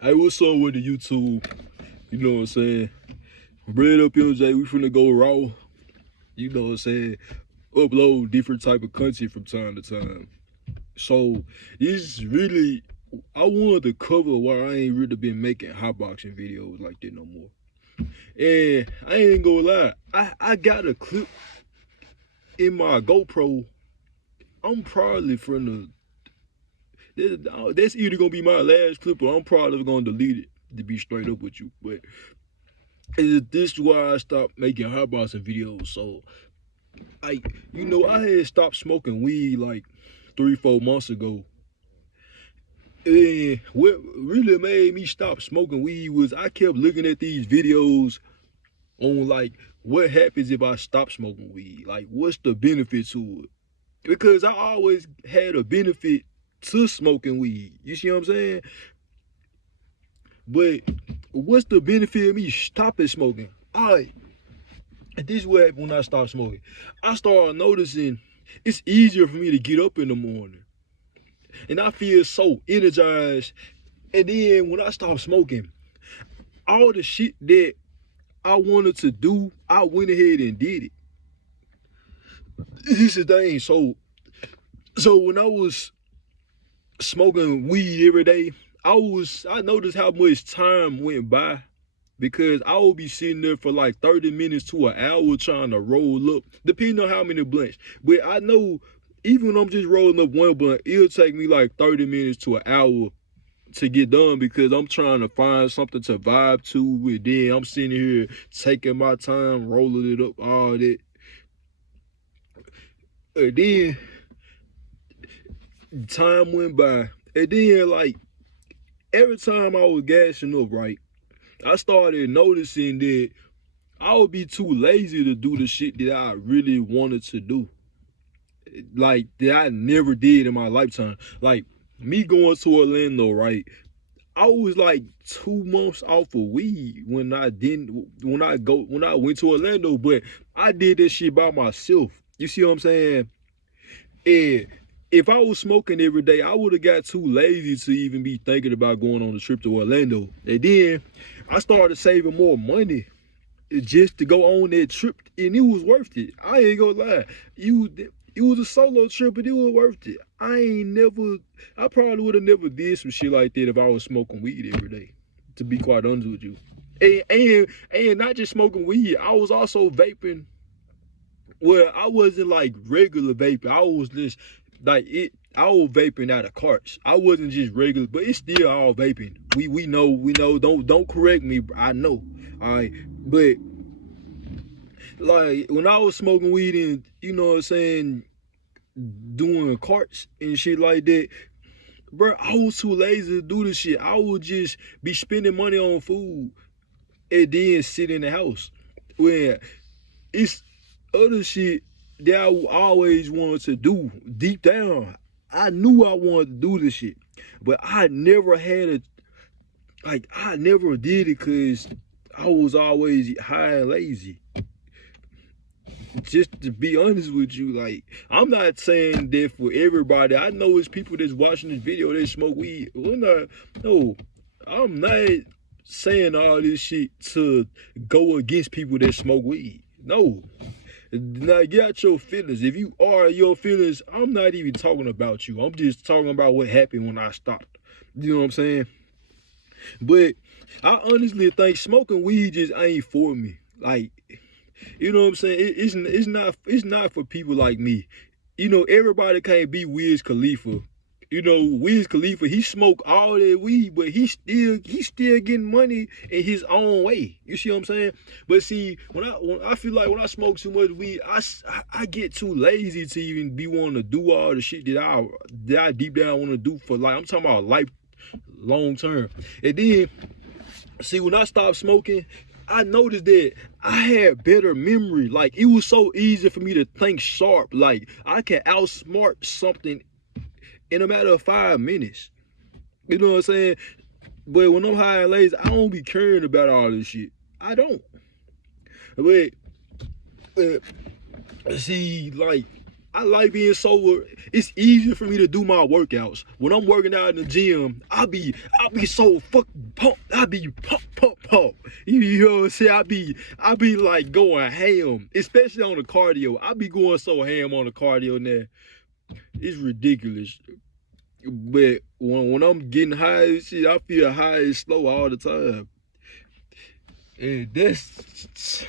Hey, what's up with the YouTube? You know what I'm saying? Bread up MJ, we finna go raw. You know what I'm saying? Upload different type of content from time to time. So this really, I wanted to cover why I ain't really been making hotboxing videos like that no more. And I ain't gonna lie, I got a clip in my GoPro. I'm probably from that's either gonna be my last clip or I'm probably gonna delete it, to be straight up with you. But this is why I stopped making hotboxing videos. So I had stopped smoking weed like 3-4 months ago. And what really made me stop smoking weed was I kept looking at these videos on like what happens if I stop smoking weed. Like what's the benefit to it? Because I always had a benefit to smoking weed. You see what I'm saying? But what's the benefit of me stopping smoking? Alright. And this is what happened when I stopped smoking. I started noticing it's easier for me to get up in the morning. And I feel so energized. And then when I stopped smoking, all the shit that I wanted to do, I went ahead and did it. This is the thing. So when I was smoking weed every day, I noticed how much time went by, because I would be sitting there for like 30 minutes to an hour trying to roll up, depending on how many blunts. But I know even when I'm just rolling up one blunt, it'll take me like 30 minutes to an hour to get done, because I'm trying to find something to vibe to. And then I'm sitting here taking my time, rolling it up, all that. And then time went by. And then like every time I was gassing up, right, I started noticing that I would be too lazy to do the shit that I really wanted to do. Like that I never did in my lifetime. Like me going to Orlando, right? I was like 2 months off of weed when I went to Orlando, but I did this shit by myself. You see what I'm saying? And if I was smoking every day, I would have got too lazy to even be thinking about going on a trip to Orlando. And then I started saving more money just to go on that trip, and it was worth it. I ain't gonna lie. It was a solo trip, but it was worth it. I probably would have never did some shit like that if I was smoking weed every day, to be quite honest with you. And not just smoking weed, I was also vaping. Well, I wasn't like regular vaping. I was just like it. I was vaping out of carts. I wasn't just regular, but it's still all vaping. We know. Don't correct me. I know. All right, but like when I was smoking weed and you know what I'm saying, doing carts and shit like that, bro, I was too lazy to do this shit. I would just be spending money on food and then sit in the house. When it's other shit that I always wanted to do deep down. I knew I wanted to do this shit, but I never had it. Like I never did it because I was always high and lazy. Just to be honest with you, like I'm not saying that for everybody. I know it's people that's watching this video that smoke weed. I'm not saying all this shit to go against people that smoke weed. No. Now get out your feelings. If you are your feelings, I'm not even talking about you. I'm just talking about what happened when I stopped. You know what I'm saying? But I honestly think smoking weed just ain't for me. Like, you know what I'm saying? It's not for people like me. You know, everybody can't be Wiz Khalifa. You know, Wiz Khalifa, he smoked all that weed, but he still getting money in his own way. You see what I'm saying? But see, when I feel like when I smoke too much weed, I get too lazy to even be wanting to do all the shit that I deep down want to do for, like, I'm talking about life long term. And then see, when I stopped smoking, I noticed that I had better memory. Like it was so easy for me to think sharp. Like I can outsmart something in a matter of 5 minutes. You know what I'm saying? But when I'm high and lazy, I don't be caring about all this shit. I don't. But see, like, I like being sober. It's easier for me to do my workouts. When I'm working out in the gym, I'll be so fucking pumped. I be pump. You know what I'm saying? I be like going ham, especially on the cardio. I be going so ham on the cardio now. It's ridiculous. But when I'm getting high and shit, I feel high and slow all the time. And that's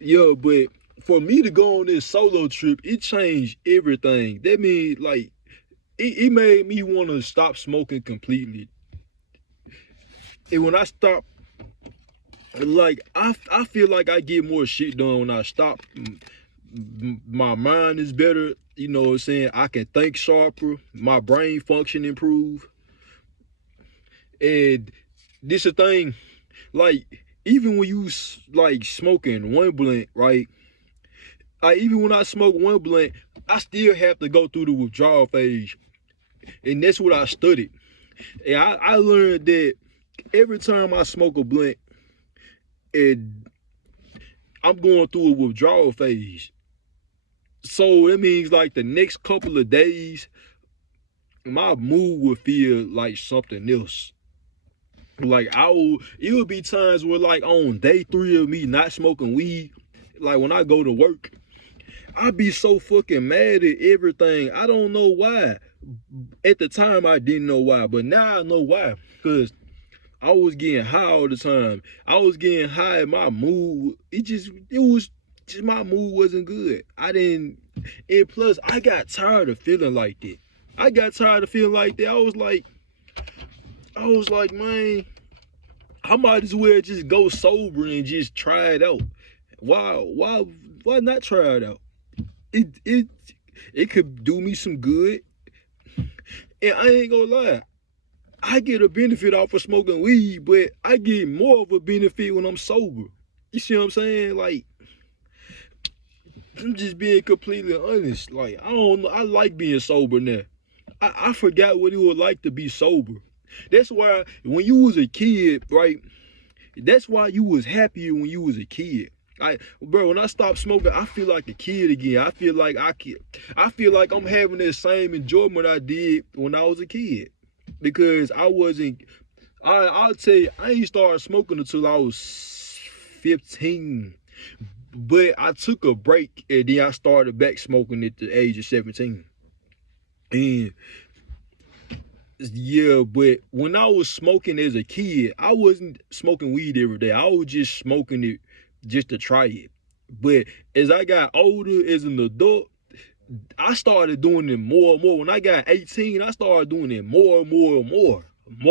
but for me to go on this solo trip, it changed everything. That means like it made me want to stop smoking completely. And when I stop, like I feel like I get more shit done when I stop. My mind is better, you know what I'm saying? I can think sharper, my brain function improve. And this a thing, like even when you like smoking one blunt, right? Even when I smoke one blunt, I still have to go through the withdrawal phase. And that's what I studied. And I learned that every time I smoke a blunt, and I'm going through a withdrawal phase. So it means like the next couple of days, my mood would feel like something else. Like it would be times where like on day 3 of me not smoking weed, like when I go to work, I'd be so fucking mad at everything. I don't know why. At the time I didn't know why, but now I know why. Cause I was getting high all the time. I was getting high, my mood, my mood wasn't good. And plus I got tired of feeling like that. I was like, man, I might as well just go sober and just try it out. Why not try it out? It could do me some good. And I ain't gonna lie, I get a benefit off of smoking weed, but I get more of a benefit when I'm sober. You see what I'm saying? Like, I'm just being completely honest. Like, I don't know. I like being sober now. I forgot what it was like to be sober. That's why when you was a kid, right? That's why you was happier when you was a kid. Bro, when I stopped smoking, I feel like a kid again. I feel like I'm having that same enjoyment I did when I was a kid. Because I'll tell you, I ain't started smoking until I was 15. But I took a break and then I started back smoking at the age of 17. And yeah, but when I was smoking as a kid, I wasn't smoking weed every day. I was just smoking it just to try it. But as I got older as an adult, I started doing it more and more. When I got 18, I started doing it more. You know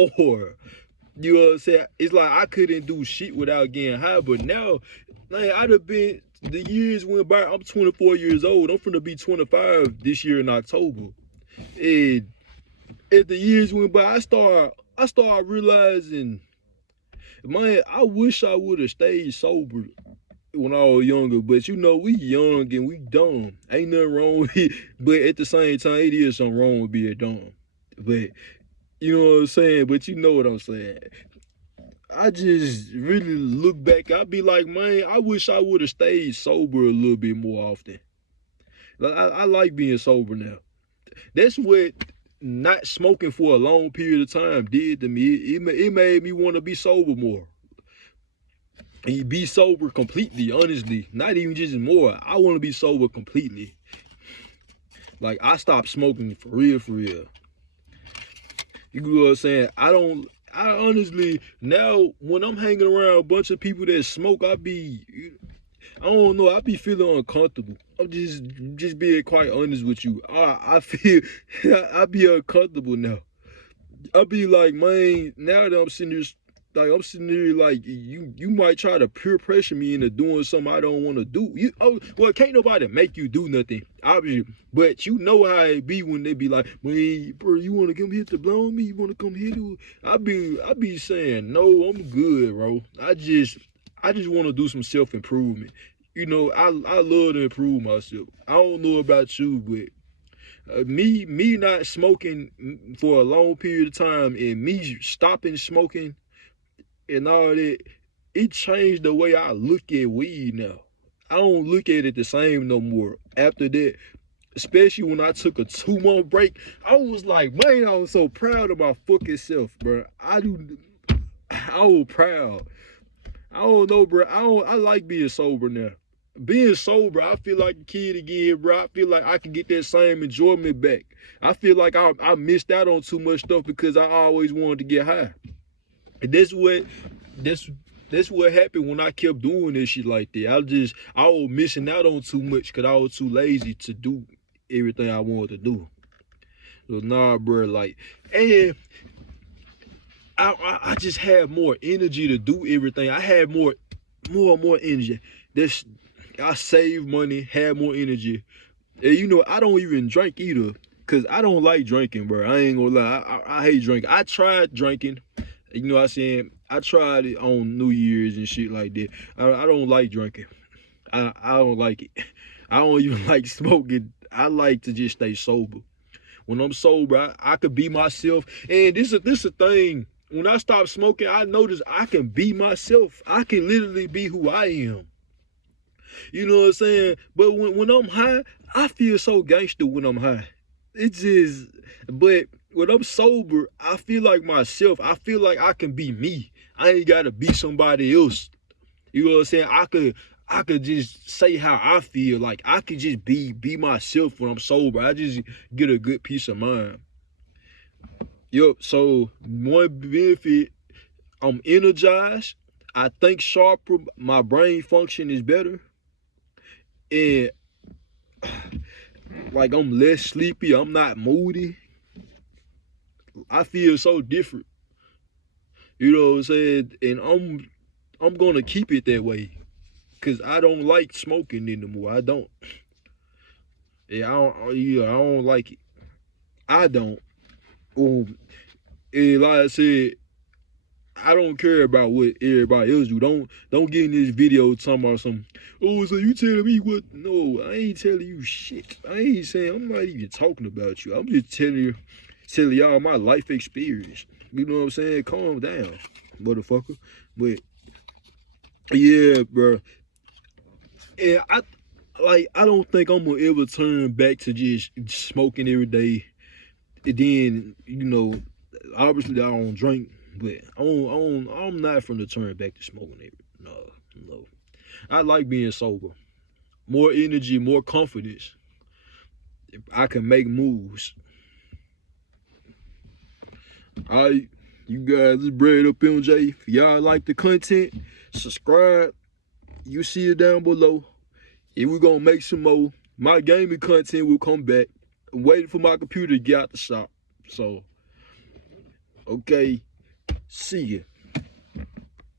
what I'm saying? It's like I couldn't do shit without getting high. But now, like the years went by. I'm 24 years old. I'm finna be 25 this year in October. And as the years went by, I started realizing, man, I wish I would have stayed sober when I was younger. But you know, we young and we dumb. Ain't nothing wrong with it. But at the same time, it is something wrong with being dumb. But you know what I'm saying? But you know what I'm saying. I just really look back. I be like, man, I wish I would have stayed sober a little bit more often. Like, I like being sober now. That's what not smoking for a long period of time did to me. It made me want to be sober more. And be sober completely, honestly. Not even just more. I want to be sober completely. Like, I stopped smoking for real. You know what I'm saying? I honestly, now when I'm hanging around a bunch of people that smoke, I don't know, I be feeling uncomfortable. I'm just being quite honest with you. I feel, I be uncomfortable now. I be like, man, now that I'm sitting here like, you might try to peer pressure me into doing something I don't want to do. Well, can't nobody make you do nothing, obviously. But you know how it be when they be like, man, bro, you want to come hit the blow on me? You want to come hit it? I be saying, no, I'm good, bro. I just want to do some self-improvement. You know, I love to improve myself. I don't know about you, but me not smoking for a long period of time and me stopping smoking and all that, it changed the way I look at weed now. I don't look at it the same no more. After that, especially when I took a 2-month break. I was like, man, I was so proud of my fucking self, bro. I was proud. I don't know, bro. I like being sober now. Being sober, I feel like a kid again, bro. I feel like I can get that same enjoyment back. I feel like I missed out on too much stuff because I always wanted to get high. And that's what happened when I kept doing this shit like that. I was missing out on too much because I was too lazy to do everything I wanted to do. So nah, bro, like, and I just had more energy to do everything. I had more energy. This I saved money, had more energy. And you know, I don't even drink either. Cause I don't like drinking, bro. I ain't gonna lie. I hate drinking. I tried drinking. You know what I'm saying? I tried it on New Year's and shit like that. I don't like drinking. I don't like it. I don't even like smoking. I like to just stay sober. When I'm sober, I could be myself. And this is a thing. When I stop smoking, I notice I can be myself. I can literally be who I am. You know what I'm saying? But when I'm high, I feel so gangster when I'm high. It's just, but when I'm sober, I feel like myself. I feel like I can be me. I ain't gotta be somebody else. You know what I'm saying? I could just say how I feel. Like I could just be myself when I'm sober. I just get a good peace of mind. Yup, so one benefit, I'm energized. I think sharper. My brain function is better. And like I'm less sleepy. I'm not moody. I feel so different. You know what I'm saying? And I'm gonna keep it that way. Cause I don't like smoking anymore. I don't. I don't like it. I don't. And like I said, I don't care about what everybody else do. Don't get in this video talking about some, oh, so you telling me what? No, I ain't telling you shit. I ain't saying, I'm not even talking about you. I'm just telling y'all my life experience. You know what I'm saying? Calm down, motherfucker. But yeah, bro. And I don't think I'm gonna ever turn back to just smoking every day. And then, you know, obviously I don't drink, but I'm not from the turn back to smoking every. No. I like being sober. More energy, more confidence. I can make moves. Alright, you guys, it's Bread Up MJ. If y'all like the content, subscribe. You see it down below. And we're gonna make some more. My gaming content will come back. I'm waiting for my computer to get out the shop. So, okay, see ya.